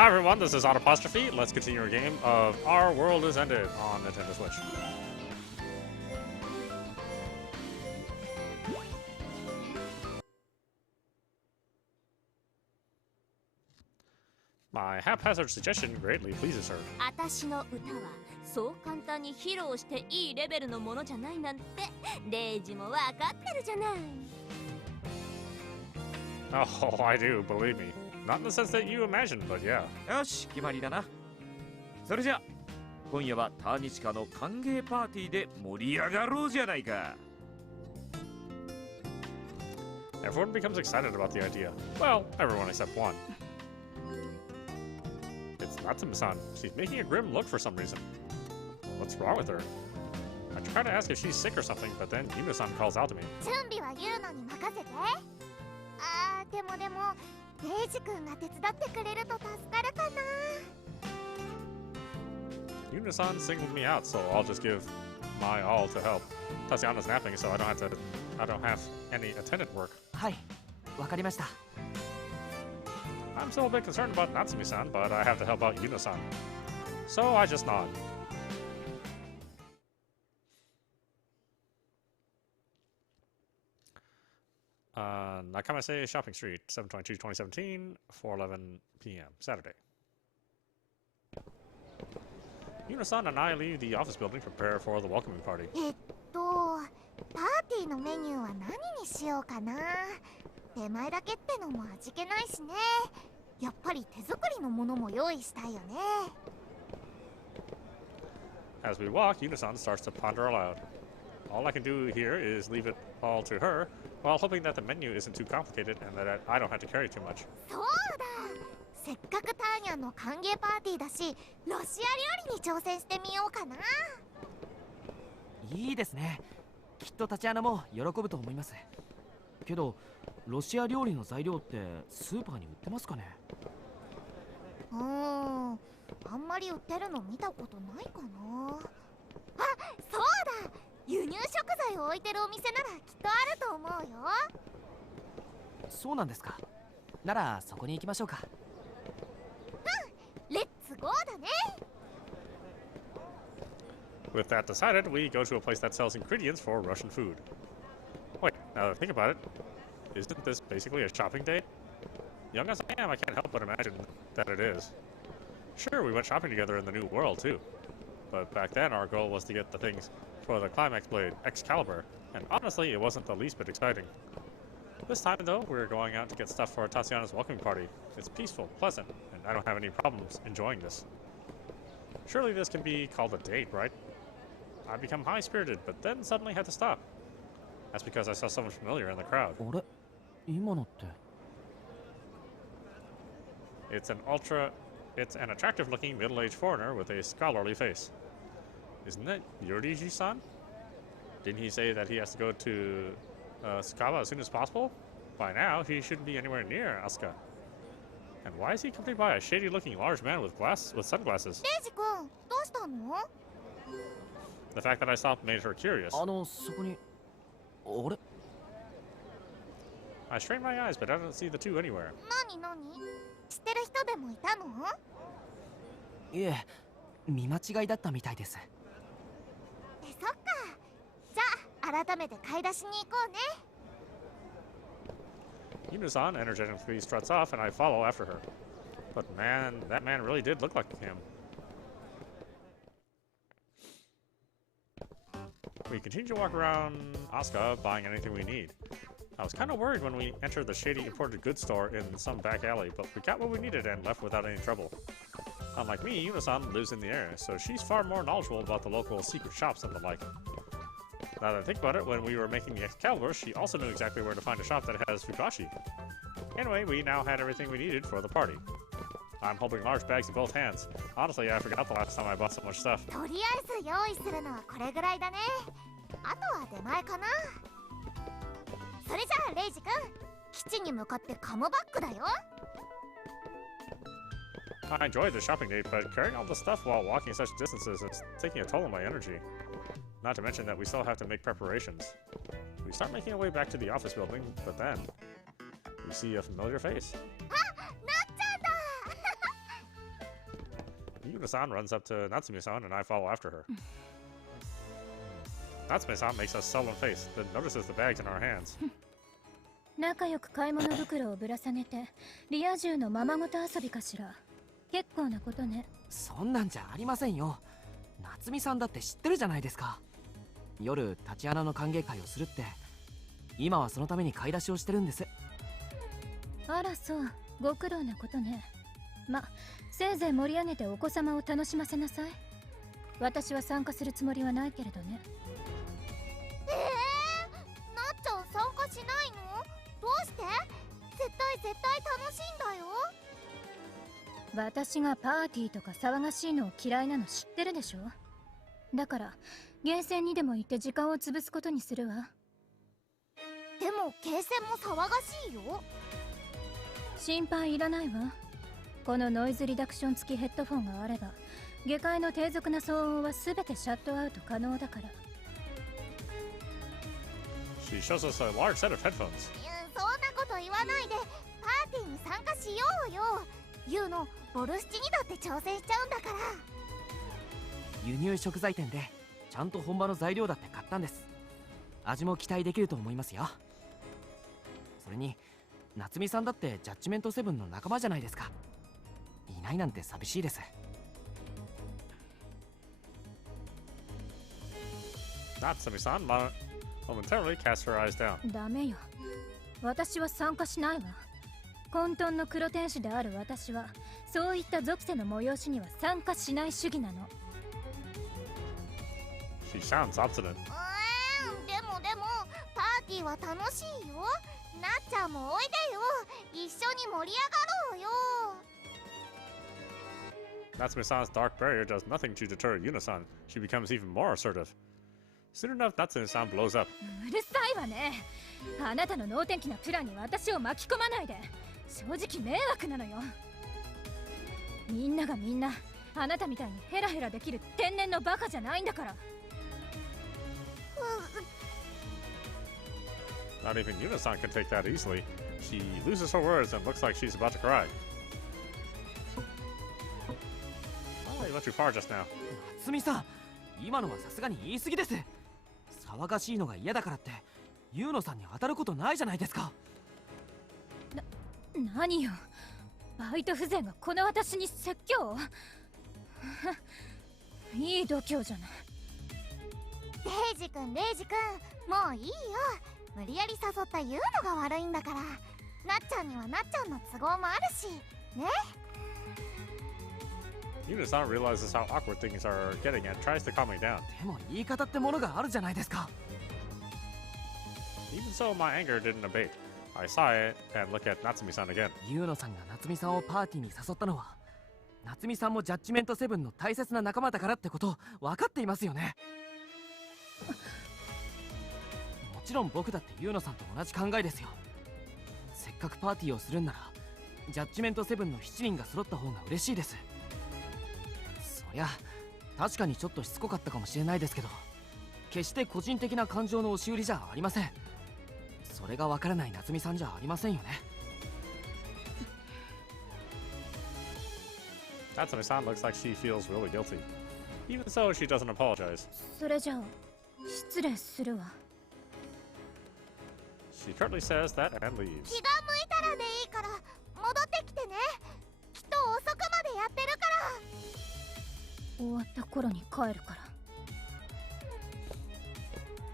Hi everyone, this is audap. Let's continue our game of Our World is Ended on Nintendo Switch. My haphazard suggestion greatly pleases her. 私の歌はそう簡単に披露していいレベルのものじゃないなんてレイジも分かってるじゃない。Oh, I do, believe me. Not in the sense that you imagine, but yeah. よし、決まりだな。それじゃ、今夜はターニチカの歓迎パーティーで盛り上がろうじゃないか。Everyone becomes excited about the idea. Well, everyone except one. It's Natsumi-san. She's making a grim look for some reason. What's wrong with her? I try to ask if she's sick or something, but then Yuna-san calls out to me. 準備はユーノに任せて。でもレイジ君が手伝ってくれると助かるかな。Yuna-san singled me out, so I'll just give my all to help. Tatiana's napping, so I don't have any attendant work. はい、わかりました。I'm still a bit concerned about Natsumi-san, but I have to help out Yuna-san. So I just nod. Nakamase Shopping Street, 7/22/2017, 4:11 p.m. Saturday. Yuna-san and I leave the office building to prepare for the welcoming party. パーティーのメニューは何にしようかな。出前だけってのも味気ないしね。やっぱり手作りのものも用意したいよね。As we walk, Yuna-san starts to ponder aloud. All I can do here is leave it all to her, while hoping that the menu isn't too complicated and that I don't have to carry too much. そうだ。せっかくターニャンの歓迎パーティーだし、ロシア料理に挑戦してみようかな。いいですね。きっとタチアナも喜ぶと思います。けど、ロシア料理の材料ってスーパーに売ってますかね？あんまり売ってるの見たことないかな。そうだ。輸入食材を置いてるお店ならきっとあると思うよ。そうなんですか。ならそこに行きましょうか。レッツゴーだね。With that decided, we go to a place that sells ingredients for Russian food. Wait, now that I think about it, isn't this basically a shopping date? Young as I am, I can't help but imagine that it is. Sure, we went shopping together in the New World too. But back then, our goal was to get the things for the Climax Blade, Excalibur, and honestly, it wasn't the least bit exciting. This time, though, we're going out to get stuff for Tatiana's welcoming party. It's peaceful, pleasant, and I don't have any problems enjoying this. Surely this can be called a date, right? I become high-spirited, but then suddenly had to stop. That's because I saw someone familiar in the crowd. あれ？今のって。It's an attractive-looking middle-aged foreigner with a scholarly face. Isn't it Reiji-san? Didn't he say that he has to go to Tsukaba as soon as possible? By now, he shouldn't be anywhere near Asuka. And why is he accompanied by a shady-looking large man with sunglasses? レイジ君、どうしたの？ The fact that I stopped made her curious. そこに。あれ？ I strained my eyes, but I don't see the two anywhere. 何？知ってる人でもいたの？いえ、見間違いだったみたいです。そっか。じゃあ改めて買い出しに行こうね。Yuna-san energetically struts off, and I follow after her. But man, that man really did look like him. We continue to walk around Asuka, buying anything we need. I was kind of worried when we entered the shady imported goods store in some back alley, but we got what we needed and left without any trouble. Unlike me, Yuna-san lives in the area, so she's far more knowledgeable about the local secret shops and the like. Now that I think about it, when we were making the Excalibur, she also knew exactly where to find a shop that has Fukashi. Anyway, we now had everything we needed for the party. I'm holding large bags in both hands. Honestly, I forgot the last time I bought so much stuff. とりあえず用意するのはこれぐらいだね。あとは出前かな。それじゃあレイジ君、基地に向かってカムバックだよ。I enjoyed the shopping date, but carrying all the stuff while walking such distances is taking a toll on my energy. Not to mention that we still have to make preparations. We start making our way back to the office building, but then we see a familiar face. なっちゃんだ。Yuna-san runs up to Natsumi-san and I follow after her. Natsumi-san makes a sullen face, then notices the bags in our hands. 仲良く買い物袋をぶら下げてリア充のままごと遊びかしら。結構なことね。そんなんじゃありませんよ。夏美さんだって知ってるじゃないですか。夜タチアナの歓迎会をするって。今はそのために買い出しをしてるんです。あらそう、ご苦労なことね。ま、せいぜい盛り上げてお子様を楽しませなさい。私は参加するつもりはないけれどね。なっちゃん参加しないの？どうして？絶対楽しいんだよ。私がパーティーとか騒がしいのを嫌いなの知ってるでしょ。だからゲーセンにでも行って時間を潰すことにするわ。でもゲーセンも騒がしいよ。心配いらないわ。このノイズリダクション付きヘッドフォンがあれば下界の低俗な騒音は全てシャットアウト可能だから。She shows us a large set of headphones. そんなこと言わないでパーティーに参加しようよ。ユウのボルシチにだって挑戦しちゃうんだから。輸入食材店でちゃんと本場の材料だって買ったんです。味も期待できると思いますよ。それに夏美さんだってジャッジメント7の仲間じゃないですか。いないなんて寂しいです。Natsumi-san momentarily casts her eyes down. ダメよ。私は参加しないわ。混沌の黒天使である私はそういった属性の催しには参加しない主義なの。She sounds obstinate. でもパーティーは楽しいよ。なっちゃんもおいでよ。一緒に盛り上がろうよ。Natsumi-san's dark barrier does nothing to deter Yuna-san. She becomes even more assertive. Soon enough, Natsumi-san blows up. うるさいわね。あなたの能天気なプランに私を巻き込まないで。正直迷惑なのよ。みんながみんなあなたみたいにヘラヘラできる天然のバカじゃないんだから。Not even Yuna-san can take that easily. She loses her words and looks like she's about to cry. Oh, you went too far just now. 夏美さん、今のはさすがに言い過ぎです。騒がしいのが嫌だからってユウノさんに当たることないじゃないですか。何よ、バイト風情がこの私に説教。いい度胸じゃない。レイジ君もういいよ。無理やり誘ったユウノが悪いんだから。なっちゃんにはなっちゃんの都合もあるしね。Yuna-san realizes how awkward things are getting and tries to calm me down. でも言い方ってものがあるじゃないですか。Even so, my anger didn't abate. I saw it and looked at Natsumi-san again. ユウノさんが夏美さんをパーティーに誘ったのは夏美さんもジャッジメント7の大切な仲間だからってこと分かっていますよね。もちろん僕だってユウノさんと同じ考えですよ。せっかくパーティーをするんならジャッジメント7の7人が揃った方が嬉しいです。そりゃ確かにちょっとしつこかったかもしれないですけど決して個人的な感情の押し売りじゃありません。それがわからない夏美さんじゃありませんよね。Natsumi-san looks like she feels really guilty. Even so, she doesn't apologize. それじゃあ失礼するわ。She curtly says that and leaves. 気が向いたらでいいから戻ってきてね。きっと遅くまでやってるから。終わった頃に帰るから。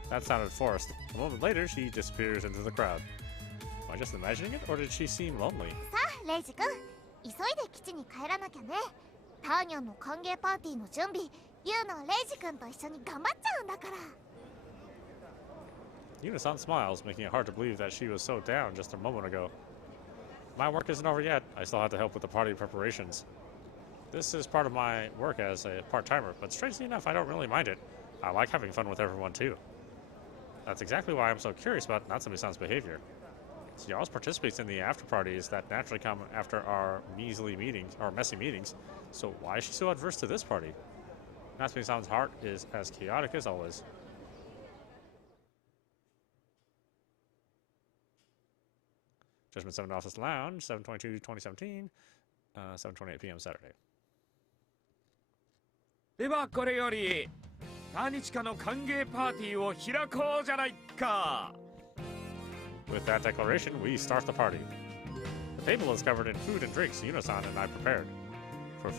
That sounded forced. A moment later, she disappears into the crowd. Am I just imagining it, or did she seem lonely? さあレイジ君、急いで基地に帰らなきゃね。ターニャンの歓迎パーティーの準備、ユウのレイジ君と一緒に頑張っちゃうんだから。Yuna-san smiles, making it hard to believe that she was so down just a moment ago. My work isn't over yet. I still have to help with the party preparations. This is part of my work as a part-timer, but strangely enough, I don't really mind it. I like having fun with everyone too. That's exactly why I'm so curious about Natsumi-san's behavior. She always participates in the after-parties that naturally come after our measly meetings, or messy meetings, so why is she so adverse to this party? Natsumi-san's heart is as chaotic as always. Judgment 7 Office Lounge, 7/22/2017, 7:28 p.m. Saturday. ではこれよりターニチカの歓迎パーティーを開こうじゃないか。 With that declaration, we start the party. The table is covered in food and drinks Yuno-san and I prepared. For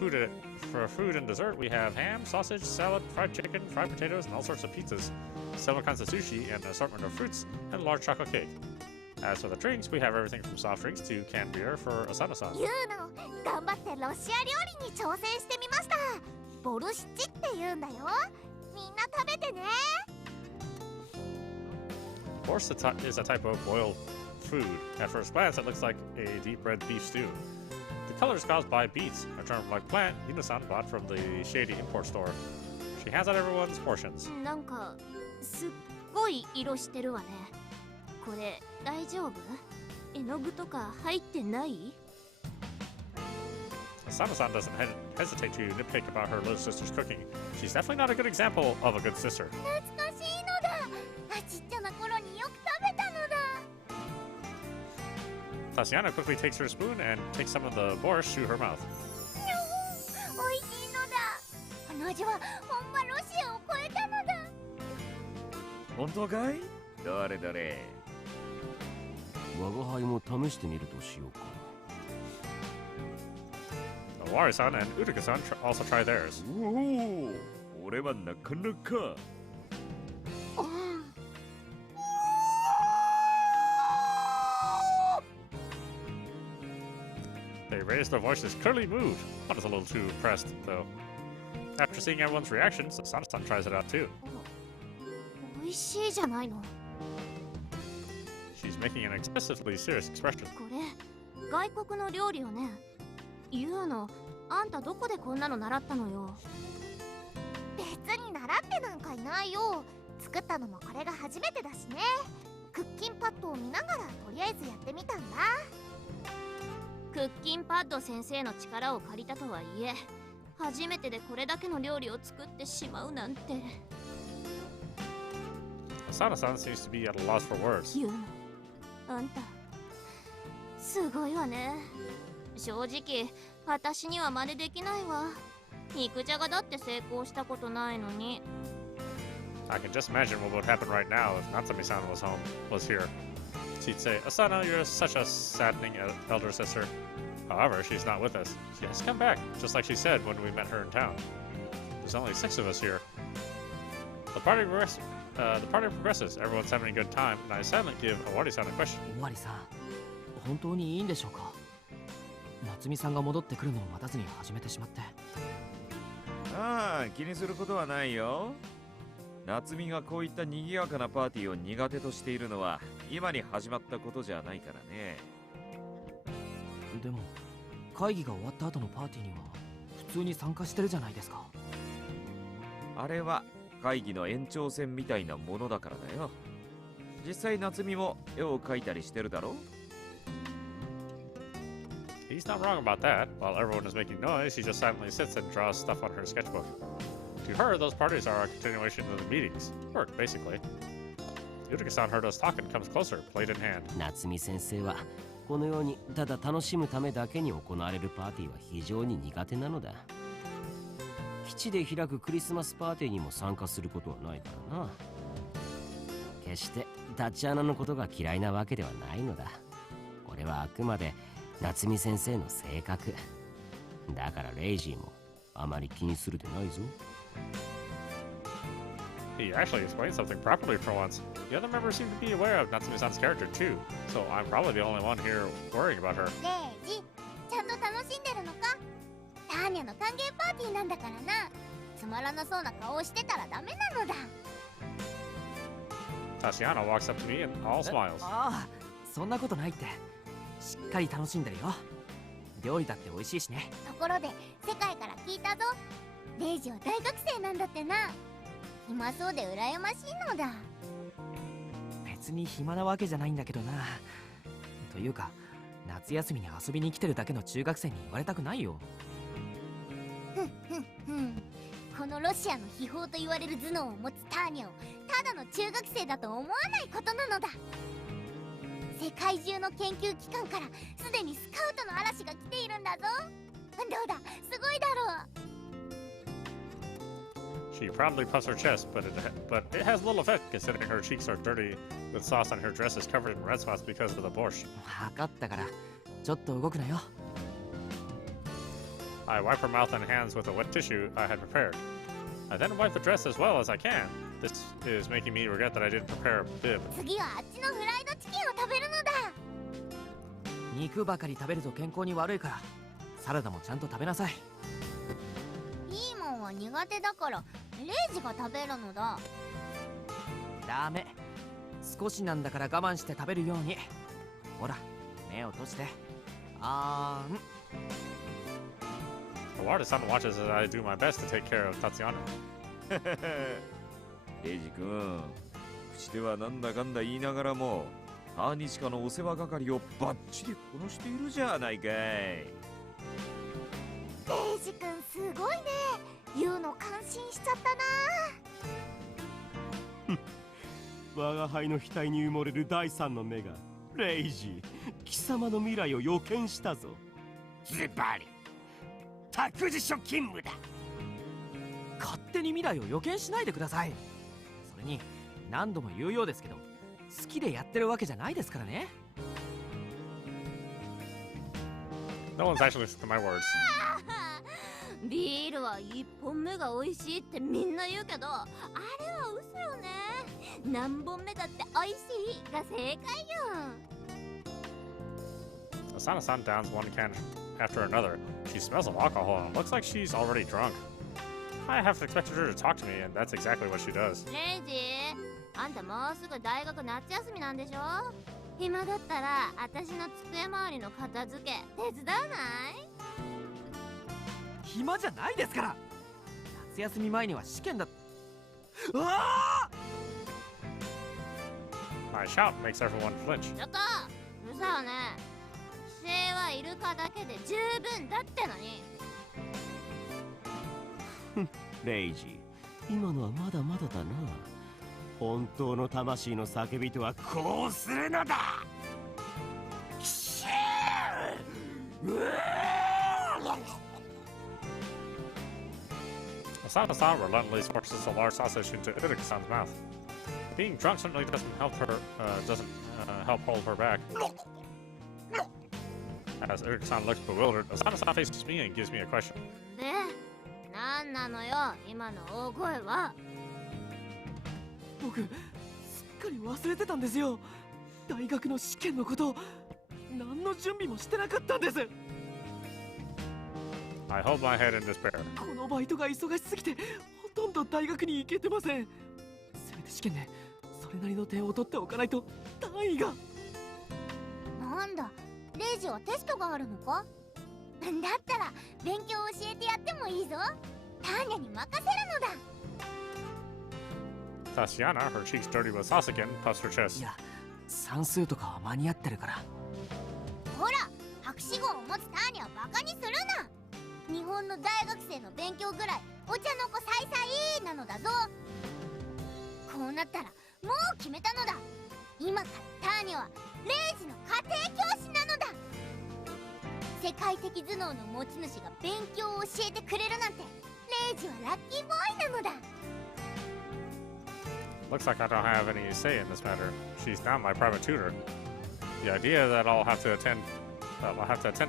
food and dessert, we have ham, sausage, salad, fried chicken, fried potatoes, and all sorts of pizzas, several kinds of sushi, and an assortment of fruits, and a large chocolate cake. As for the drinks, we have everything from soft drinks to canned beer for Asanas-san. ユーノ、頑張ってロシア料理に挑戦してみました。ボルシチって言うんだよ。みんな食べてね。Borscht is a type of boiled food. At first glance, it looks like a deep red beef stew. The color is caused by beets, a germ-like plant Yuno-san bought from the shady import store. She hands out everyone's portions. なんかすっごい色してるわね。これ大丈夫？絵の具とか入ってない？ Asanas-san doesn't hesitate to nitpick about her little sister's cooking. She's definitely not a good example of a good sister. 懐かしいのだ。ちっちゃな頃によく食べたのだ。Tatiana quickly takes her spoon and takes some of the borscht to her mouth. おいしいのだ。この味はほんまロシアを超えたのだ。本当かい？どれどれ。我が輩も試してみるとしようか。Wari-san and Uruka-san also try theirs. おお、俺はなかなか。They raised their voices, clearly moved. One is a little too impressed, though. After seeing everyone's reactions, Asanas-san tries it out too. 美味しいじゃないの。 She's making an excessively serious expression. これ外国の料理よね。言うの、あんたどこでこんなの習ったのよ。別に習ってなんかいないよ。作ったのもこれが初めてだしね。クッキンパッドを見ながらとりあえずやってみたんだ。クッキンパッド先生の力を借りたとはいえ、初めてでこれだけの料理を作ってしまうなんて。Asana-san seems to be at a loss for words. 言うの、あんたすごいわね。正直私には真似できないわ。肉じゃがだって成功したことないのに。 I can just imagine what would happen right now if Natsumi-san was here. She'd say, Asana, you're such a saddening elder sister. However, she's not with us. She has come back, just like she said when we met her in town. There's only 6 of us here. The party progresses. Everyone's having a good time, and I silently give Awari-san a question. 終わりさん、本当にいいんでしょうか？夏美さんが戻ってくるのを待たずに始めてしまって。ああ、気にすることはないよ。夏美がこういった賑やかなパーティーを苦手としているのは今に始まったことじゃないからね。でも会議が終わった後のパーティーには普通に参加してるじゃないですか。あれは会議の延長線みたいなものだからだよ。実際夏美も絵を描いたりしてるだろ。 He's not wrong about that. While everyone is making noise, she just silently sits and draws stuff on her sketchbook. To her, those parties are a continuation of the meetings. Work, basically. Uruka-san heard us talk and comes closer, plate in hand. 夏美先生はこのようにただ楽しむためだけに行われるパーティーは非常に苦手なのだ。基地で開くクリスマスパーティーにも参加することはないからな。決してタチアナのことが嫌いなわけではないのだ。これはあくまで夏美先生の性格だから。レイジーもあまり気にするでないぞ。He actually explained something properly for once. The other members seem to be aware of Natsumi-san's character too, so I'm probably the only one here worrying about her. レイジ、ちゃんと楽しんでるのか？ターニャの歓迎パーティーなんだからな。つまらなそうな顔をしてたらダメなのだ。Tatiana walks up to me and all smiles. ああ、そんなことないって。しっかり楽しんでるよ。料理だって美味しいしね。ところで世界から聞いたぞ。レイジは大学生なんだってな。暇そうで羨ましいのだ。別に暇なわけじゃないんだけどな。というか夏休みに遊びに来てるだけの中学生に言われたくないよ。このロシアの秘宝と言われる頭脳を持つターニャをただの中学生だと思わないことなのだ。世界中の研究機関からすでにスカウトの嵐が来ているんだぞ。どうだ、すごいだろう。She proudly puffs her chest, but it has little effect considering her cheeks are dirty with sauce and her dress is covered in red spots because of the borscht. 分かったからちょっと動くなよ。 I wipe her mouth and hands with a wet tissue I had prepared. I then wipe the dress as well as I can. This is making me regret that I didn't prepare a bib. 次はあっちのフライドチキンを食べるのだ。肉ばかり食べると健康に悪いからサラダもちゃんと食べなさい。ピーマンは苦手だからレイジが食べるのだ。ダメ。少しなんだから我慢して食べるように。ほら、目を閉じて。あーん。 The Ward-san watches as I do my best to take care of Tatiana. レイジ君、口ではなんだかんだ言いながらもターニチカのお世話係をバッチリこなしているじゃないかい。レイジ君すごいね。言うの感心しちゃったな。我が輩の額に埋もれる第三の目がレイジ、貴様の未来を予見したぞ。ズバリ託児所勤務だ。勝手に未来を予見しないでください。それに何度も言うようですけど好きでやってるわけじゃないですからね。 No one's actually listened to my words. ビールは1本目が美味しいってみんな言うけど、あれは嘘よね。何本目だって美味しいが正解よ。 Asana-san downs one can after another. She smells of alcohol and looks like she's already drunk. I half expected her to talk to me, and that's exactly what she does. レイジ、あんたもうすぐ大学夏休みなんでしょ。暇だったら私の机周りの片付け手伝わない？暇じゃないですから。夏休み前には試験だ。うわー！ My shout makes everyone flinch. ちょっとうるさいわね。姿勢はイルカだけで十分だってのに。レイジ、今のはまだまだだな。本当の魂の叫びとはこうするのだ。キシュー！うわー！ Asana-san relentlessly forces a large sausage into Urika-san's mouth. Being drunk certainly doesn't help help hold her back. As Urika-san looks bewildered, Asana-san faces me and gives me a question. で、なんなのよ今の大声は。僕すっかり忘れてたんですよ。大学の試験のこと。何の準備もしてなかったんです。 I hold my head in despair. このバイトが忙しすぎてほとんど大学に行けてません。せめて試験でそれなりの点を取っておかないと単位が。なんだ、レイジはテストがあるのか？だったら勉強を教えてやってもいいぞ。ターニャに任せるのだ。 Tatiana, her cheeks dirty with sauce again, puffs her い chest. や、算数とかは間に合ってるから。ほら、博士号を持つターニャをバカにするな。日本の大学生の勉強ぐらいお茶の子さいさいなのだぞ。こうなったらもう決めたのだ。今からターニャはレイジの家庭教師なのだ。世界的頭脳の持ち主が勉強を教えてくれるなんて、レイジはラッキーボーイなのだ。 Looks like I don't have any say in this matter. She's now my private tutor. The idea that I'll have to attend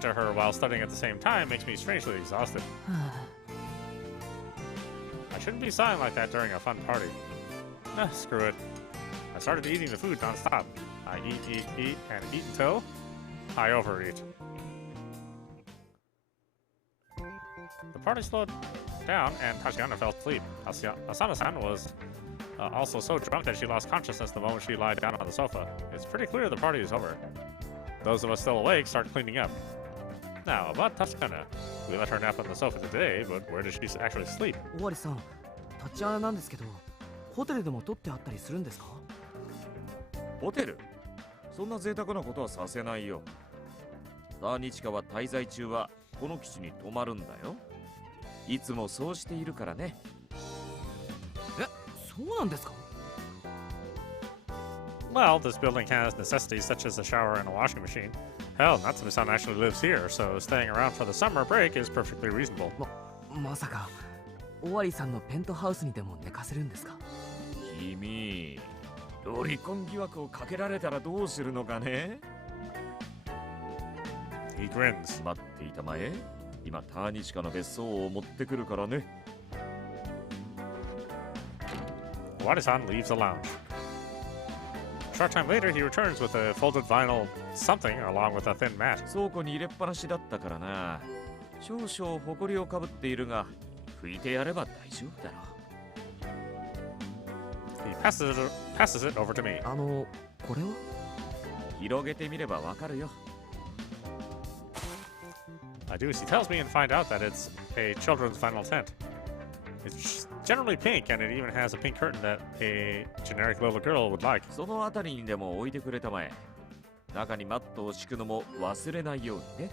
to her while studying at the same time makes me strangely exhausted. I shouldn't be sighing like that during a fun party. Screw it. I started eating the food non-stop. I eat, and eat until I overeat. The party slowed down and Tatiana fell asleep. Asana-san was also so drunk that she lost consciousness the moment she lied down on the sofa. It's pretty clear the party is over. Those of us still awake start cleaning up. Now, about Tatiana. We let her nap on the sofa today, but where does she actually sleep? 終わりさん、タチアナなんですけど、ホテルでも取ってあったりするんですか？ホテル？そんな贅沢なことはさせないよ。ターニチカは滞在中はこの基地に泊まるんだよ。いつもそうしているからね。え、そうなんですか？ Well, this building has necessities such as a shower and a washing machine. Hell, Natsumi-san actually lives here, so staying around for the summer break is perfectly reasonable. まさか尾張さんのペントハウスにでも寝かせるんですか？君、ロリコン疑惑をかけられたらどうするのかね。 He grins. 待っていたまえ。今ターニチカの別荘を持ってくるからね。Wadi-san leaves the lounge. A short time later, he returns with a folded vinyl something along with a thin mat. 倉庫に入れっぱなしだったからな。少々埃をかぶっているが、拭いてやれば大丈夫だろう。 He passes it over to me. これは？広げてみればわかるよ。 I do as he tells me and find out that it's a children's vinyl tent. It's generally pink, and it even has a pink curtain that a generic little girl would like. そのあたりにでも置いてくれたまえ。中にマットを敷くのも忘れないようにね。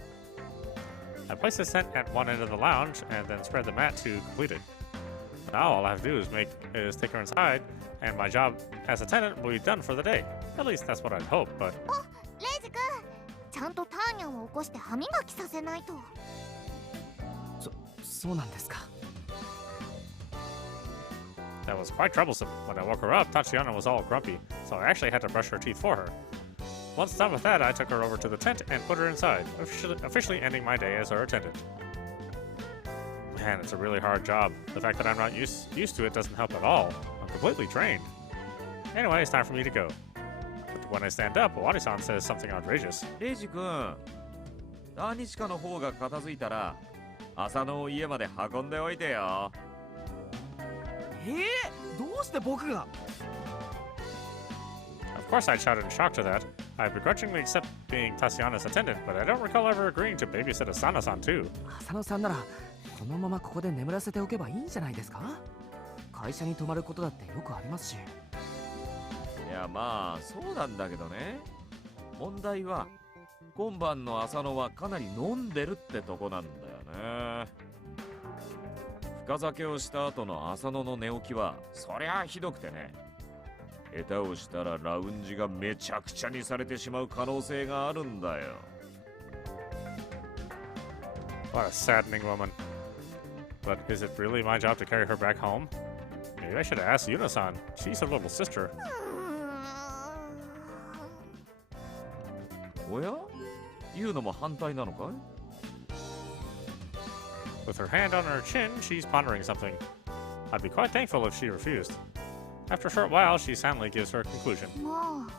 I place the tent at one end of the lounge and then spread the mat to complete it. Now all I have to do is take her inside, and my job as a tenant will be done for the day. At least that's what I'd hope, but レイジ君、ちゃんとターニャを起こして歯磨きさせないと。そうなんですか。 that was quite troublesome. When I woke her up, Tatiana was all grumpy, so I actually had to brush her teeth for her. Once done with that, I took her over to the tent and put her inside, officially ending my day as her attendant. Man, it's a really hard job. The fact that I'm not used to it doesn't help at all. I'm completely trained. Anyway, it's time for me to go. But when I stand up, Wadi-san says something outrageous. レイジ君、ターニチカの方が片付いたら、朝の家まで運んでおいてよ。どうして僕が？ Of course, I shouted in shock to that. I begrudgingly accept being Tatiana's attendant, but I don't recall ever agreeing to babysit Asanas-san too. 浅野さんならこのままここで眠らせておけばいいんじゃないですか？会社に泊まることだってよくありますし。いやまあそうなんだけどね。問題は今晩の浅野はかなり飲んでるってとこなんだよね。深酒をした後の浅野の寝起きはそりゃひどくてね。下手をしたらラウンジがめちゃくちゃにされてしまう可能性があるんだよ。What a saddening woman. But is it really my job to carry her back home? Maybe I should have asked Yuna-san. She's her little sister. おや？言うのも反対なのかい？ With her hand on her chin, she's pondering something. I'd be quite thankful if she refused. After a short while, she silently gives her conclusion. まあ、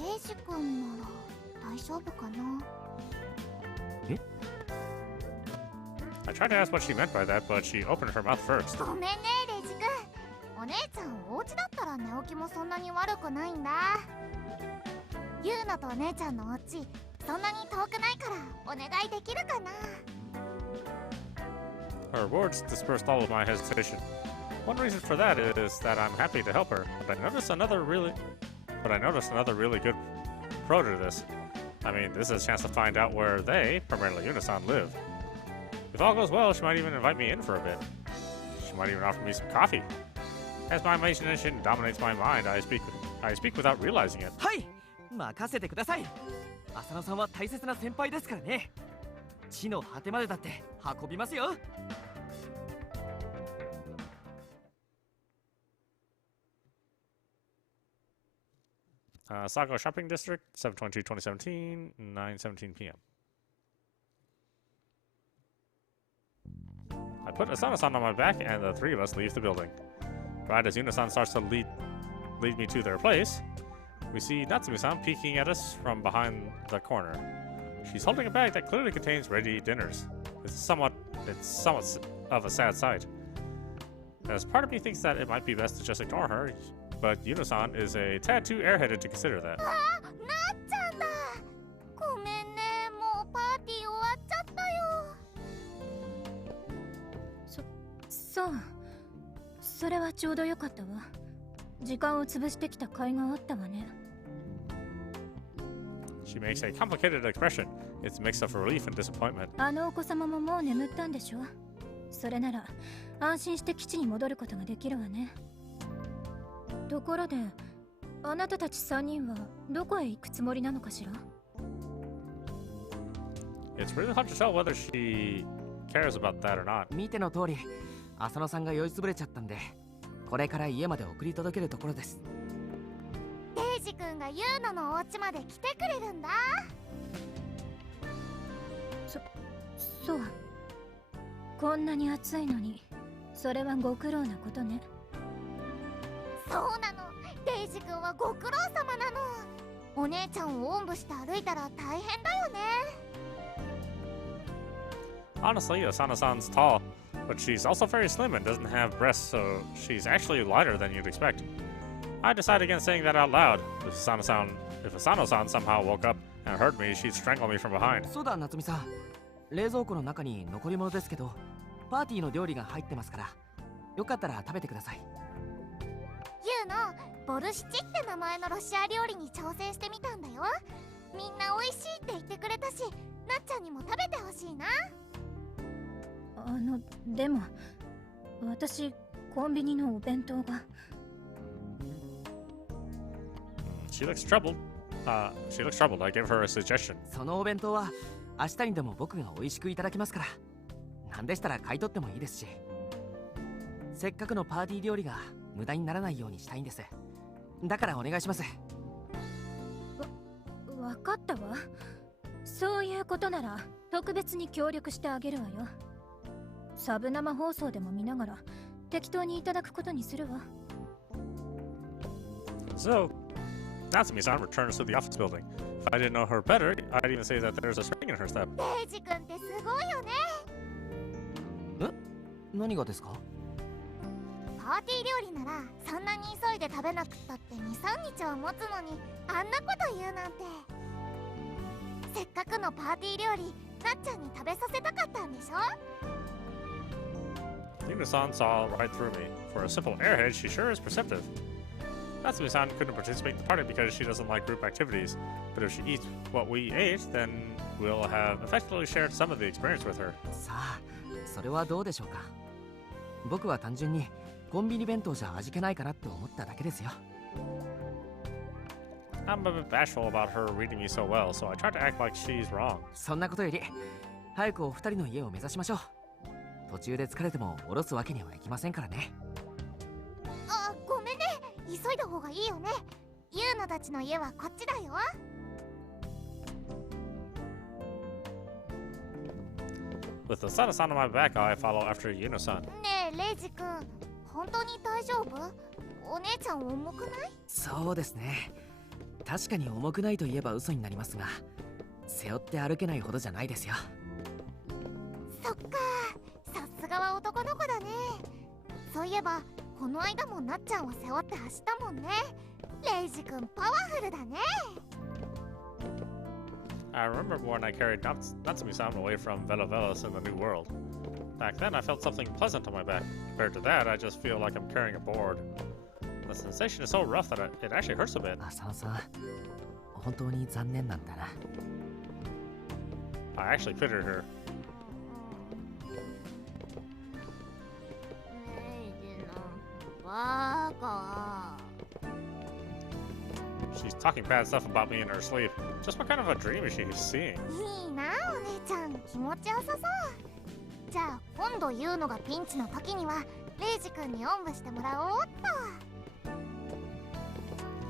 レイジ君なら大丈夫かな。I tried to ask what she meant by that, but she opened her mouth first. ごめんね、レイジ君。お姉ちゃん、お家だったら寝起きもそんなに悪くないんだ。ユーナとお姉ちゃんのお家、そんなに遠くないからお願いできるかな。Her words dispersed all of my hesitation. One reason for that is that I'm happy to help her, but I noticed another really good pro to this. I mean, this is a chance to find out where they, primarily Yuna-san, live. If all goes well, she might even invite me in for a bit. She might even offer me some coffee. As my imagination dominates my mind, I speak without realizing it. はい、任せてください。浅野さんは大切な先輩ですからね。地の果てまでだって運びますよ。Sago Shopping District, 7/22/2017, 9:17 p.m. I put Asana-san on my back, and the three of us leave the building. Right as Yuna-san starts to lead me to their place, we see Natsumi-san peeking at us from behind the corner. She's holding a bag that clearly contains ready-to-eat dinners. It's somewhat of a sad sight. As part of me thinks that it might be best to just ignore her, but Yuna-san is a tad too airheaded to consider that. なっちゃんだ。ごめんね、もうパーティー終わっちゃったよ。そう。それはちょうどよかったわ。時間を潰してきた甲斐があったわね。She makes a complicated expression. It's a mix of relief and disappointment. あのお子様ももう眠ったんでしょ。それなら安心して基地に戻ることができるわね。ところで、あなたたち3人はどこへ行くつもりなのかしら？ It's really hard to tell whether she cares about that or not. 見ての通り、浅野さんが酔いつぶれちゃったんで、これから家まで送り届けるところです。レイジ君がユーノのお家まで来てくれるんだ。そう。こんなに暑いのに、それはご苦労なことね。そうなの、レイジ君はご苦労様なの。お姉ちゃんをおんぶして歩いたら大変だよね。Honestly, Asana-san's tall, but she's also very slim and doesn't have breasts, so she's actually lighter than you'd expect. I decided against saying that out loud. If Asano-san somehow woke up and heard me, she'd strangle me from behind. そうだ、夏美さん。冷蔵庫の中に残り物ですけど、パーティーの料理が入ってますから、よかったら食べてください。ユーノ、ボルシチって名前のロシア料理に挑戦してみたんだよ。みんな美味しいって言ってくれたし、なっちゃんにも食べてほしいな。でも私コンビニのお弁当が。She looks troubled. I gave her a suggestion. そのお弁当は明日にでも僕が美味しくいただきますから、なんでしたら買い取ってもいいですし。せっかくのパーティー料理が無駄にならないようにしたいんです。だからお願いします。わかったわ。そういうことなら特別に協力してあげるわよ。サブ生放送でも見ながら適当にいただくことにするわ。So, Natsumi-san returns to the office building. If I didn't know her better, I'd even say that there's a spring in her step. レイジ君ってすごいよね。何がですか？パーティー料理ならそんなに急いで食べなくったって 2,3 日は持つのに、あんなこと言うなんて。せっかくのパーティー料理、なっちゃんに食べさせたかったんでしょ。Yuna-san saw right through me. For a simple airhead, she sure is perceptive. Natsumi-san couldn't participate in the party because she doesn't like group activities, but if she eats what we ate, then we'll have effectively shared some of the experience with her. さあ、それはどうでしょうか。僕は単純にコンビニ弁当じゃ味気ないかなって思っただけですよ。I'm a bit bashful about her reading me so well, so I tried to act like she's wrong. そんなことより、早くお二人の家を目指しましょう。途中で疲れても下ろすわけにはいきませんからね。あ、ごめんね。急いだ方がいいよね。ユーノたちの家はこっちだよ。With the Asanas on my back, I follow after Yuna-san. ねえ、レイジ君、本当に大丈夫？お姉ちゃん重くない？そうですね。確かに重くないと言えば嘘になりますが、背負って歩けないほどじゃないですよ。そっか、さすがは男の子だね。そういえばこの間もなっちゃんを背負って走ったもんね。レイジ君パワフルだね。I remember when I carried Natsumi-san away from Velovelos in the New World. Back then, I felt something pleasant on my back. Compared to that, I just feel like I'm carrying a board. The sensation is so rough that it actually hurts a bit. 浅野さん、本当に残念なんだな。I actually pitied her. レイジのバカ。She's talking bad stuff about me in her sleep. Just what kind of a dream is she seeing? いいなお姉ちゃん、気持ちよさそう。じゃあ今度言うのがピンチの時にはレイジ君におんぶしてもらおうっと。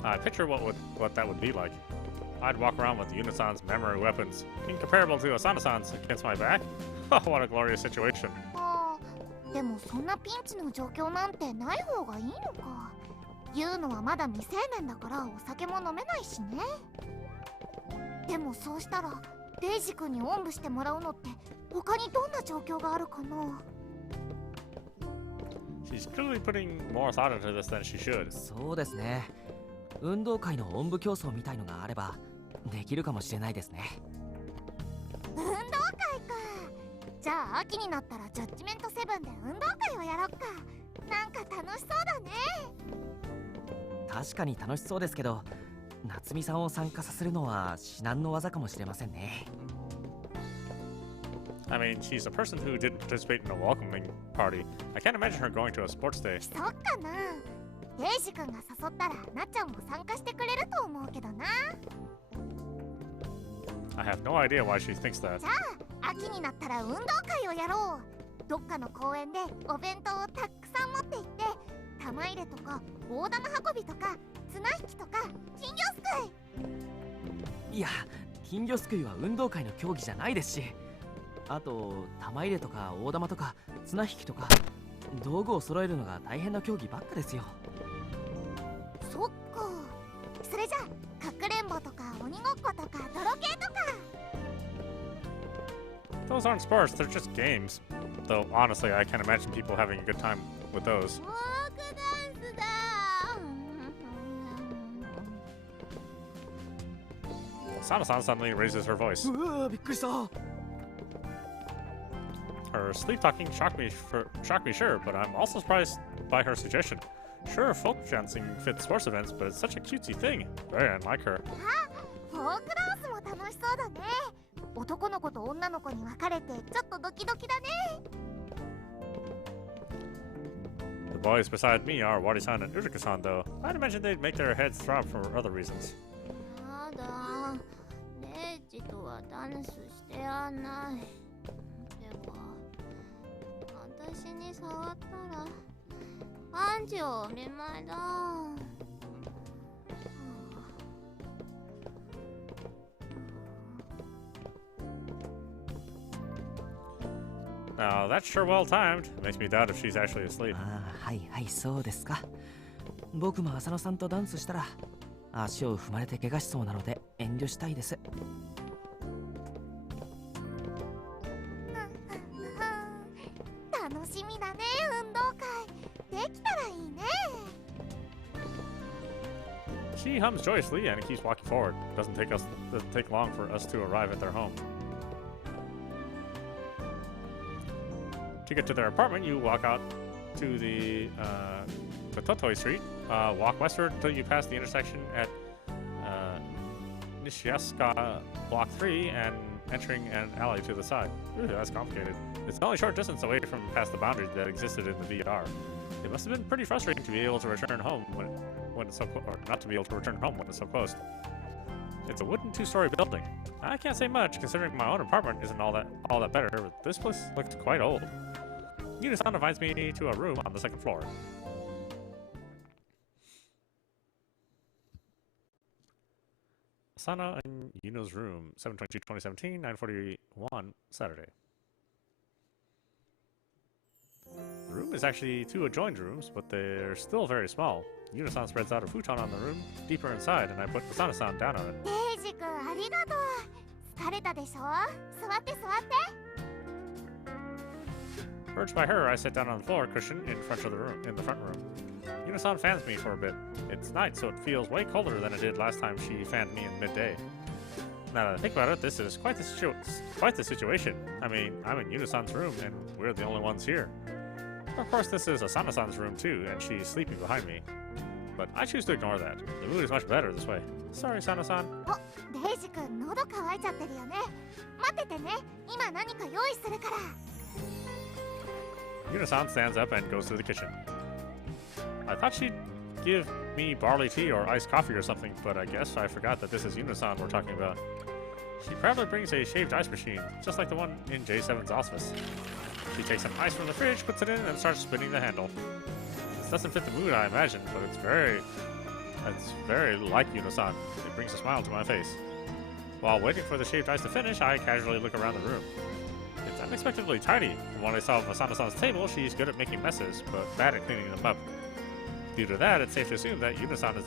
I picture what that would be like. I'd walk around with Yuna-san's memory weapons, incomparable to Asana-san's, against my back. Oh, what a glorious situation. ああ、でもそんなピンチの状況なんてない方がいいのか。言うのはまだ未成年だからお酒も飲めないしね。でもそうしたらレイジ君におんぶしてもらうのって他にどんな状況があるかな。 She's clearly putting more thought into this than she should. そうですね。運動会のおんぶ競争みたいのがあればできるかもしれないですね。運動会か。じゃあ秋になったらジャッジメントセブンで運動会をやろっか。なんか楽しそうだね。確かに楽しそうですけど、夏美さんを参加させるのは至難の技かもしれませんね。I mean, she's a person who didn't participate in a welcoming party. I can't imagine her going to a sports day. そっかな。レイジ君が誘ったらなっちゃんも参加してくれると思うけどな。I have no idea why she thinks that. じゃあ秋になったら運動会をやろう。どっかの公園でお弁当をたくさん持って行って玉入れとか大玉運びとか綱引きとか金魚すくい。いや、金魚すくいは運動会の競技じゃないですし、あと玉入れとか大玉とか綱引きとか道具を揃えるのが大変な競技ばっかですよ。そっか、それじゃあかくれんぼとか鬼ごっことか泥系とか。 Those aren't sports, they're just games. Though honestly, I can't imagine people having a good time with those. フォークダンスだ。Sana-san suddenly raises her voice. うわー、びっくりした。 Her sleep talking shocked me, sure, but I'm also surprised by her suggestion. Sure, folk dancing fits sports events, but it's such a cutesy thing. Very unlike her. フォークダンスも楽しそうだね。男の子と女の子に分かれてちょっとドキドキだね。 The boys beside me are Wari-san and Urika-san, though. I'd imagine they'd make their heads throb for other reasons. やだ、レイジとはダンスしてやんない。てか、私に触ったらアンジをお見舞いだ。Now, that's sure well timed. Makes me doubt if she's actually asleep. ああ、はいはい、そうですか。僕も浅野さんとダンスしたら足を踏まれて怪我しそうなので遠慮したいです。楽しみだね、運動会。できたらいいね。 She hums joyously and keeps walking forward. Doesn't take long for us to arrive at their home. To get to their apartment, you walk out to the Totoi Street. Walk westward until you pass the intersection at Nishiasuka Block 3 and entering an alley to the side. Ooh, that's complicated. It's only a short distance away from past the boundary that existed in the VR. It must have been pretty frustrating to be able to return home when it's so close, or not to be able to return home when it's so close. It's a wooden two-story building. I can't say much considering my own apartment isn't all that better, but this place looks quite old. Yuno-san invites me to a room on the second floor. Asana in Yuno's room, 7/22/2017, 9:41 Saturday. The room is actually two adjoined rooms, but they're still very small. Yuno-san spreads out a futon on the room, deeper inside, and I put Asana-san down on it. レイジ君ありがとう。疲れたでしょ。座って座って。 Urged by her, I sit down on the floor cushion in the front room. Yuno-san fans me for a bit. It's night, so it feels way colder than it did last time she fanned me in midday. Now that I think about it, this is quite the situation. I mean, I'm in Yuno-san's room, and we're the only ones here. Of course, this is Asana-san's room too, and she's sleeping behind me. But I choose to ignore that. The mood is much better this way. Sorry, Asana-san. お、レイジ君喉乾いちゃってるよね。待っててね。今何か用意するから。 Yuno-san stands up and goes to the kitchen. I thought she'd give me barley tea or iced coffee or something, but I guess I forgot that this is Yuno-san we're talking about. She proudly brings a shaved ice machine, just like the one in J7's office. She takes some ice from the fridge, puts it in, and starts spinning the handle. This doesn't fit the mood, I imagine, but it's very like Yuno-san. It brings a smile to my face. While waiting for the shaved ice to finish, I casually look around the room. It's unexpectedly tidy. From what I saw of Asana-san's table, she's good at making messes, but bad at cleaning them up. Due to that, it's safe to assume that Yuno-san is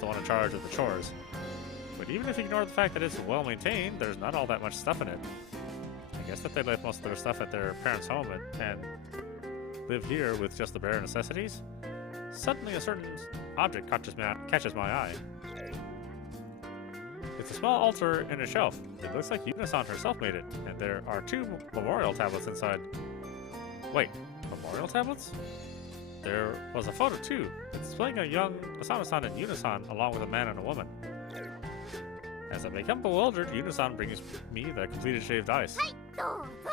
the one in charge of the chores. But even if you ignore the fact that it's well maintained, there's not all that much stuff in it. I guess that they left most of their stuff at their parents' home and live here with just the bare necessities. Suddenly, a certain object catches my eye. It's a small altar in a shelf. It looks like Yuno-san herself made it, and there are two memorial tablets inside. Wait, memorial tablets? There was a photo too. It's displaying a young Asana-san and Yuno-san along with a man and a woman. As I become bewildered, Yuno-san brings me the completed shaved ice. はい、どうぞ。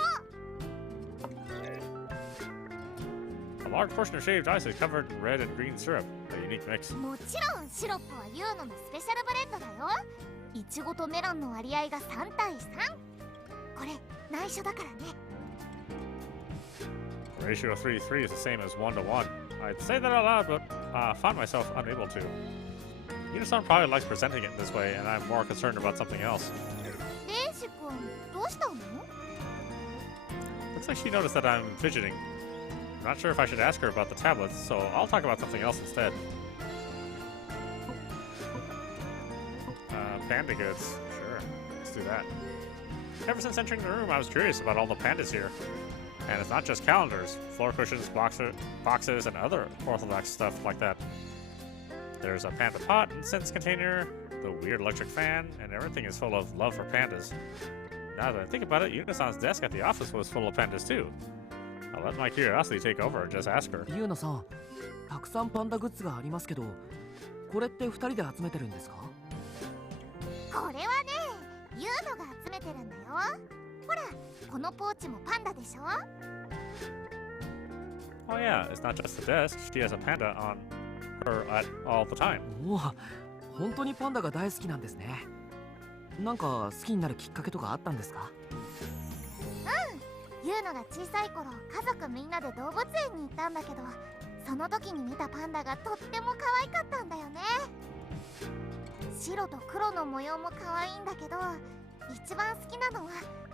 A large portion of shaved ice is covered in red and green syrup, a unique mix. もちろんシロップはユーノのスペシャルブレンドだよ。イチゴとメロンの割合が3対3。これ内緒だからね。Ratio 3:3 is the same as 1:1. I'd say that out loud, but found myself unable to. Yuno-san probably likes presenting it in this way, and I'm more concerned about something else. レイジ君どうしたの？ Looks like she noticed that I'm fidgeting. I'm not sure if I should ask her about the tablets, so I'll talk about something else instead. Panda goods. Sure, let's do that. Ever since entering the room, I was curious about all the pandas here. And it's not just calendars, floor cushions, boxes, and other orthodox stuff like that. There's a panda pot, incense container, the weird electric fan, and everything is full of love for pandas. Now that I think about it, Yuno-san's desk at the office was full of pandas too. I'll let my curiosity take over and just ask her. ユーノさん、たくさんパンダグッズがありますけど、これって2人で集めてるんですか？これはね、ユーノが集めてるんだよ。ほら、このポーチもパンダでしょ？ Oh yeah, it's not just the desk, she has a panda on her at all the time. おお、本当にパンダが大好きなんですね。なんか好きになるきっかけとかあったんですか？ユーノが小さい頃、家族みんなで動物園に行ったんだけど、その時に見たパンダがとっても可愛かったんだよね。白と黒の模様も可愛いんだけど、一番好きなのは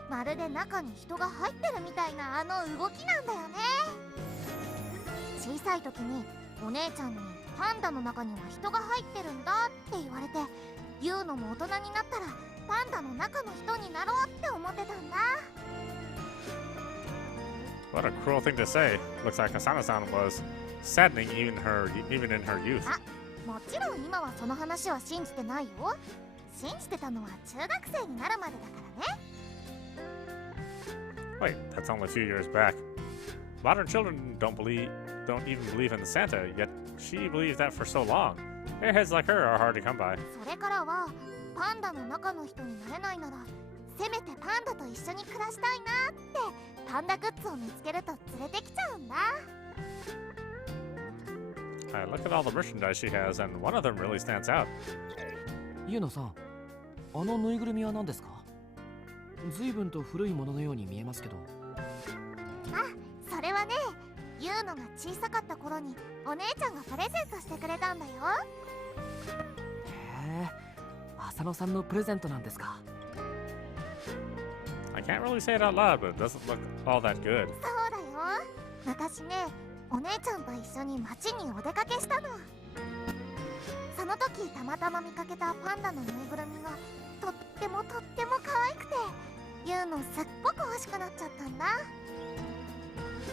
まるで中に人が入ってるみたいなあの動きなんだよね。小さい時にお姉ちゃんにパンダの中には人が入ってるんだって言われて、ユーノも大人になったらパンダの中の人になろうって思ってたんだ。 What a cruel thing to say. Looks like Asana-san was saddening even in her youth. もちろん今はその話は信じてないよ。信じてたのは中学生になるまでだからね。 Wait, that's only a few years back. Modern children don't even believe in Santa, yet she believed that for so long. Airheads like her are hard to come by. それからはパンダの中の人になれないなら、せめてパンダと一緒に暮らしたいなってパンダグッズを見つけると連れてきちゃうんだ。 I look at all the merchandise she has, and one of them really stands out. ユーノさん、あのぬいぐるみは何ですか？随分と古いもののように見えますけど。それはね、ユーノが小さかった頃にお姉ちゃんがプレゼントしてくれたんだよ。へえ、浅野さんのプレゼントなんですか。 I can't really say it out loud, but it doesn't look all that good. そうだよ。昔ね、お姉ちゃんと一緒に街にお出かけしたの。その時たまたま見かけたパンダのぬいぐるみがとっても可愛くて、ユーノすっごく欲しくなっちゃったんだ。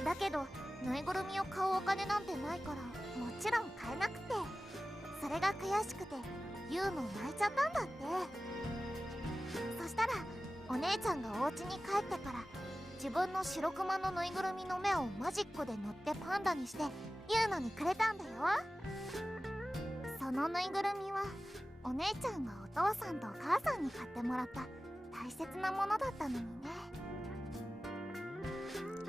だけどぬいぐるみを買うお金なんてないから、もちろん買えなくて、それが悔しくてユーノ泣いちゃったんだって。そしたらお姉ちゃんがお家に帰ってから、自分の白クマのぬいぐるみの目をマジックで塗ってパンダにしてユーノにくれたんだよ。そのぬいぐるみはお姉ちゃんがお父さんとお母さんに買ってもらった大切なものだったのにね。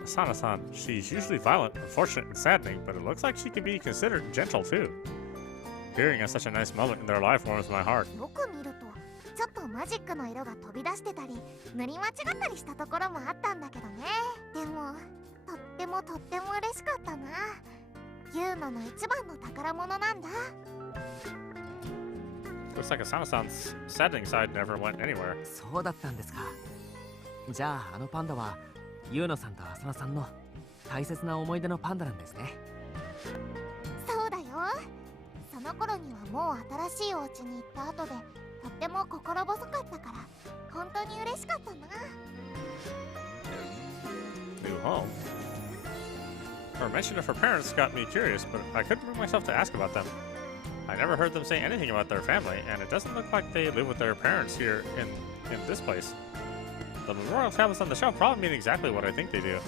Asana-san, she's usually violent, unfortunate, and saddening, but it looks like she can be considered gentle too. Hearing of such a nice moment in their life warms my heart. よく見るとちょっとマジックの色が飛び出してたり塗り間違ったりしたところもあったんだけどね。でもとっても嬉しかったな。ユーノの一番の宝物なんだ。 Looks like Asana-san's saddening side never went anywhere. そうだったんですか。じゃああのパンダはユーノさんと浅野さんの大切な思い出のパンダなんですね。そうだよ。その頃にはもう新しいお家に行った後でとっても心細かったから本当に嬉しかったな。 New home? Her mention of her parents got me curious, but I couldn't bring myself to ask about them. I never heard them say anything about their family, and it doesn't look like they live with their parents here in this place. The memorial tablets on the shelf probably mean exactly what I think they do.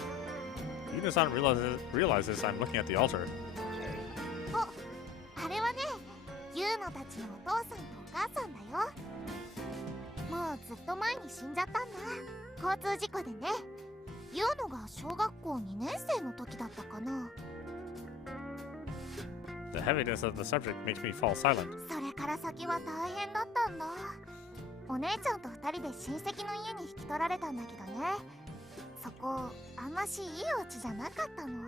Yuno-san realizes I'm looking at the altar. あれはね、ユーノたちのお父さんとお母さんだよ。もうずっと前に死んじゃったんだ。交通事故でね。ユーノが小学校2年生の時だったかな。 The heaviness of the subject makes me fall silent. それから先は大変だったんだ。お姉ちゃんと2人で親戚の家に引き取られたんだけどね。そこあんましいいお家じゃなかったの。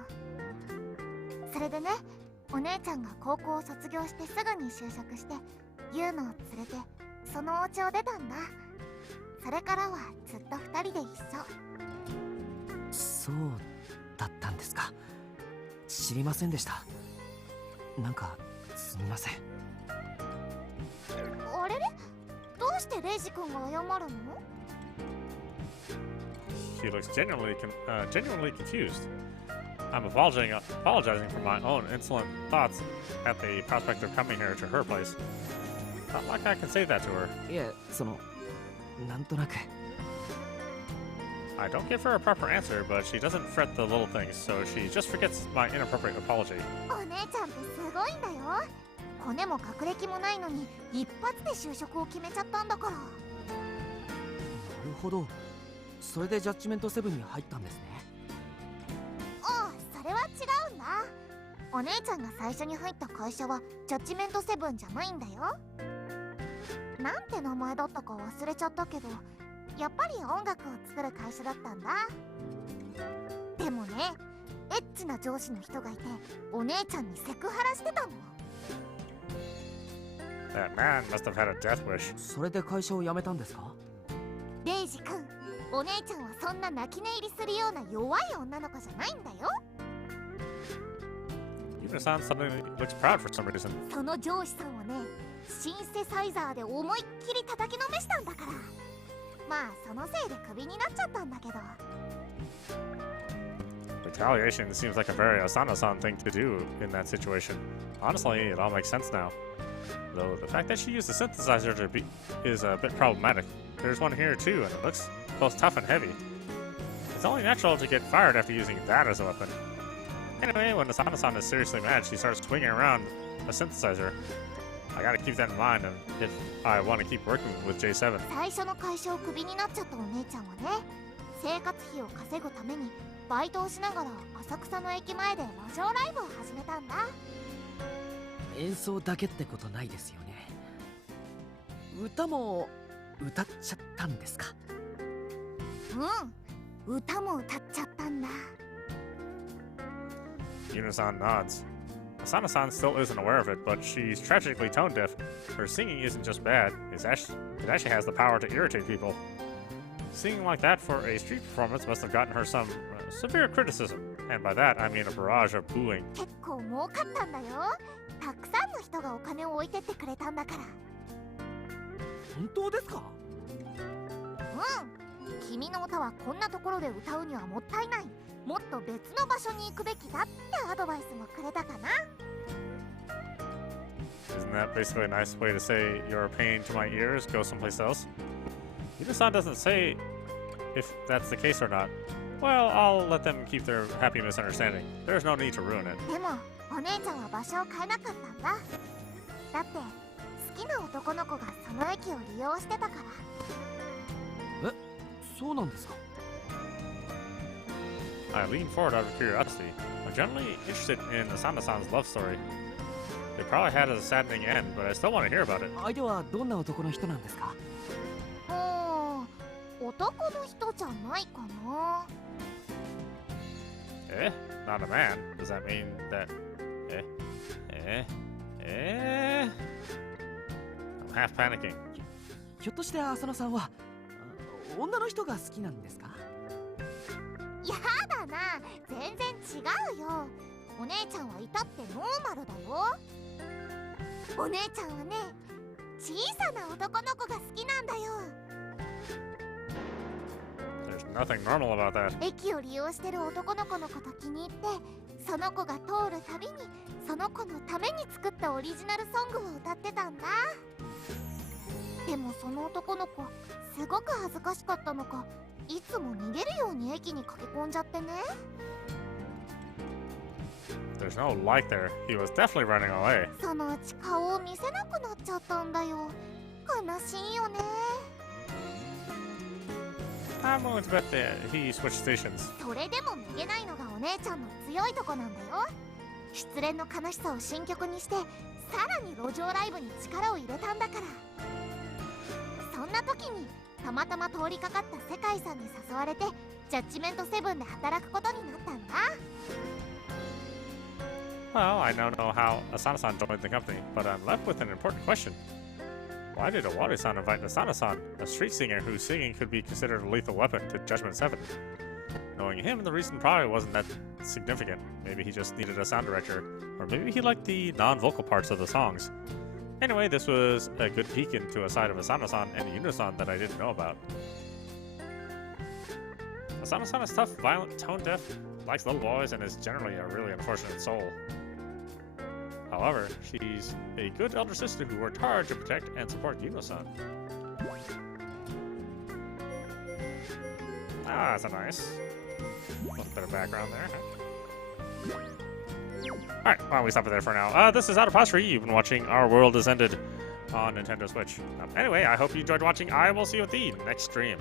それでね、お姉ちゃんが高校を卒業してすぐに就職してユウノを連れてそのお家を出たんだ。それからはずっと2人で一緒。そうだったんですか。知りませんでした。なんかすみません。あれれ、どうしてレイジ君が謝るの？ He looks genuinely confused. I'm apologizing for my own insolent thoughts at the prospect of coming here to her place. Not like I can say that to her. いえ、なんとなく。I don't give her a proper answer, but she doesn't fret the little things, so she just forgets my inappropriate apology. お姉ちゃんってすごいんだよ。コネも学歴もないのに一発で就職を決めちゃったんだから。なるほど。それでジャッジメント7に入ったんですね。ああ、それは違うんだ。お姉ちゃんが最初に入った会社はジャッジメント7じゃないんだよ。なんて名前だったか忘れちゃったけど、やっぱり音楽を作る会社だったんだ。でもね、エッチな上司の人がいてお姉ちゃんにセクハラしてたの。That man must have had a death wish. それで会社を辞めたんですか？レイジ君、お姉ちゃんはそんな泣き寝入りするような弱い女の子じゃないんだよ。Yuno-san suddenly looks proud for some reason. その上司さんをね、シンセサイザーで思いっきり叩きのめしたんだから。まあそのせいでクビになっちゃったんだけど。 Retaliation seems like a very Asana-san thing to do in that situation. Honestly, it all makes sense now. Though the fact that she used the synthesizer is a bit problematic. There's one here too, and it looks both tough and heavy. It's only natural to get fired after using that as a weapon. Anyway, when Asana-san is seriously mad, she starts swinging around a synthesizer. I gotta keep that in mind if I want to keep working with J7. 最初の会社をクビになっちゃったお姉ちゃんはね、生活費を稼ぐためにバイトをしながら浅草の駅前で路上ライブを始めたんだ。演奏だけってことないですよね。歌も歌っちゃったんですか？うん、歌も歌っちゃったんだ。Yuno-san nods. Asana-san still isn't aware of it, but she's tragically tone deaf. Her singing isn't just bad, it actually has the power to irritate people. Singing like that for a street performance must have gotten her some severe criticism, and by that I mean a barrage of booing. 結構儲かったんだよ。たくさんの人がお金を置いてってくれたんだから。本当ですか？うん、君の歌はこんなところで歌うにはもったいない。もっと別の場所に行くべきだってアドバイスもくれたかな。 Isn't that basically a nice way to say you're a pain to my ears? Go someplace else? Yuno-san doesn't say if that's the case or not. Well, I'll let them keep their happy misunderstanding. There's no need to ruin it. でもお姉ちゃんは場所を変えなかったんだ。だって好きな男の子がその駅を利用してたから。え、そうなんですか？I lean forward out of curiosity. I'm generally interested in Asana-san's love story. It probably had a saddening end, but I still want to hear about it. 相手はどんな男の人なんですか？男の人じゃないかな。Eh? Not a man? Does that mean that... I'm half panicking. ひょっとして浅野さんは女の人が好きなんですか？やだな、全然違うよ。お姉ちゃんはいたってノーマルだよ。お姉ちゃんはね、小さな男の子が好きなんだよ。There's nothing normal about that. 駅を利用してる男の子のこと気に入って、その子が通るたびにその子のために作ったオリジナルソングを歌ってたんだ。でもその男の子すごく恥ずかしかったのか、いつも逃げるように駅に駆け込んじゃってね。There's no light there. He was definitely running away. そのうち顔を見せなくなっちゃったんだよ。悲しいよね。I'm willing to bet that he switched stations. それでも逃げないのがお姉ちゃんの強いとこなんだよ。失恋の悲しさを新曲にして、さらに路上ライブに力を入れたんだから。そんな時にたまたま通りかかった世界さんに誘われてジャッジメントセブンで働くことになったんだ。 Well, I now know how Asana-san joined the company, but I'm left with an important question. Why did Owari-san invite Asana-san, a street singer whose singing could be considered a lethal weapon, to Judgment 7? Knowing him, the reason probably wasn't that significant. Maybe he just needed a sound director, or maybe he liked the non-vocal parts of the songs. Anyway, this was a good peek into a side of Asana-san and Yuno-san that I didn't know about. Asana-san is tough, violent, tone-deaf, likes little boys, and is generally a really unfortunate soul. However, she's a good elder sister who worked hard to protect and support Yuno-san. Ah, that's a nice little bit of background there. Alright, why don't we stop it there for now. This is audap. You've been watching Our World Has Ended on Nintendo Switch. Anyway, I hope you enjoyed watching. I will see you at the next stream.